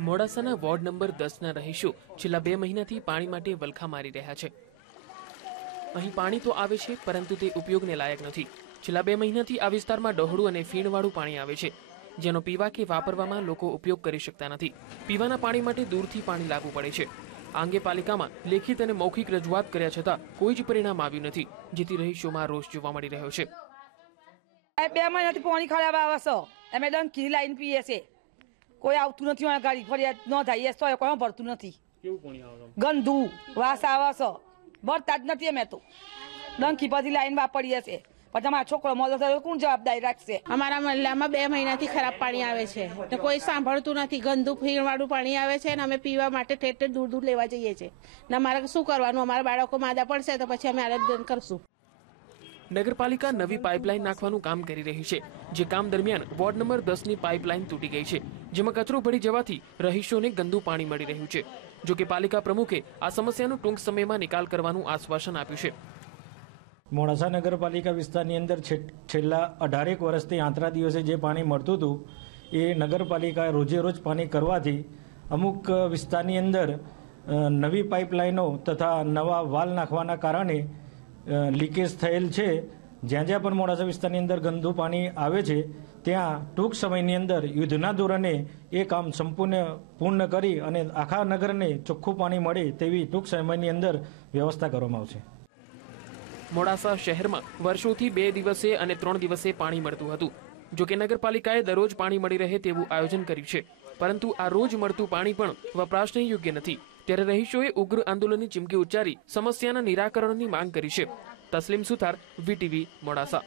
મોડાસાના ward number દસના રહીશો છેલ્લા બે મહિનાથી પાણી માટે વલખા મારી રહ્યા છે. અહીં પાણી તો આવે છે, પરંતુ તે ઉપયોગને લાયક નથી. છેલ્લા બે મહિનાથી આ વિસ્તારમાં ડહોળું અને ફીણવાળું પાણી આવે છે, જેનો પીવા કે વાપરવામાં લોકો ઉપયોગ કરી શકતા નથી. પીવાના પાણી માટે દૂરથી પાણી લાવવું પડે છે. આ અંગે પાલિકામાં લેખિત અને મૌખિક રજૂઆત કર્યા છતાં કોઈ જ પરિણામ આવ્યું નથી, જેથી રહીશોમાં રોષ જોવા મળી રહ્યો છે. બે મહિનાથી પાણી ખરાબ આવે છે. અમે ડંકી લાઈન પીએ છે. કોઈ આવતું નથી અમારી ગાડી ફરિયાદ ન થાય એસ તો કોઈ ભરતું નથી. ગંદુ વાસ આવે ભરતા જ નથી અમે તો. ડંકી પછી લાઈન વાપરીએ છે. પછી અમારા છોકરો મોલો થયો કોણ જવાબદારી રાખશે? અમારા મહિલામાં બે મહિનાથી ખરાબ પાણી આવે છે. ને કોઈ સાંભળતું નથી ગંદુ ફીણવાળું પાણી આવે છે ને અમે પીવા માટે ઠેર ઠેર દૂર દૂર લેવા જઈએ છીએ. ને અમારે શું કરવાનું? અમારા બાળકો માદા પડશે તો પછી અમે આરોગ્ય કરશું. નગરપાલિકા નવી પાઇપલાઇન નાખવાનું કામ કરી રહી છે. જે કામ દરમિયાન વોર્ડ નંબર દસની પાઇપલાઇન તૂટી ગઈ છે. જેમાં કચરો ભળી જવાથી રહીશોને ગંદુ પાણી મળી રહ્યું છે. જો કે પાલિકા પ્રમુખે આ સમસ્યાનો ટૂંક સમયમાં નિકાલ કરવાનું આશ્વાસન આપ્યું છે. મોડાસા નગરપાલિકા વિસ્તારની અંદર છેલ્લા અઢારેક વર્ષથી આંતરા દિવસે જે પાણી મળતું હતું, એ નગરપાલિકા રોજે રોજ પાણી કરવાથી અમુક વિસ્તારની અંદર નવી પાઇપલાઇનો તથા નવા વાલ નાખવાના કારણે લીકેજ થયેલ છે. જ્યાં જ્યાં પણ મોડાસા વિસ્તારની અંદર ગંદુ પાણી આવે છે, ત્યાં ટૂંક સમયની અંદર યુદ્ધના ધોરણે એ કામ સંપૂર્ણ પૂર્ણ કરી અને આખા નગરને ચોખ્ખું પાણી મળે તેવી ટૂંક સમયની અંદર વ્યવસ્થા કરવામાં આવશે. મોડાસા શહેરમાં વર્ષોથી બે દિવસે અને ત્રણ દિવસે પાણી મળતું હતું. જોકે નગરપાલિકાએ દરરોજ પાણી મળી રહે તેવું આયોજન કર્યું છે. પરંતુ આ રોજ મળતું પાણી પણ વપરાશને યોગ્ય નથી. ત્યારે રહીશોએ ઉગ્ર આંદોલનની ચીમકી ઉચ્ચારી સમસ્યાના નિરાકરણની માંગ કરી છે. તસ્લીમ સુથાર વીટીવી મોડાસા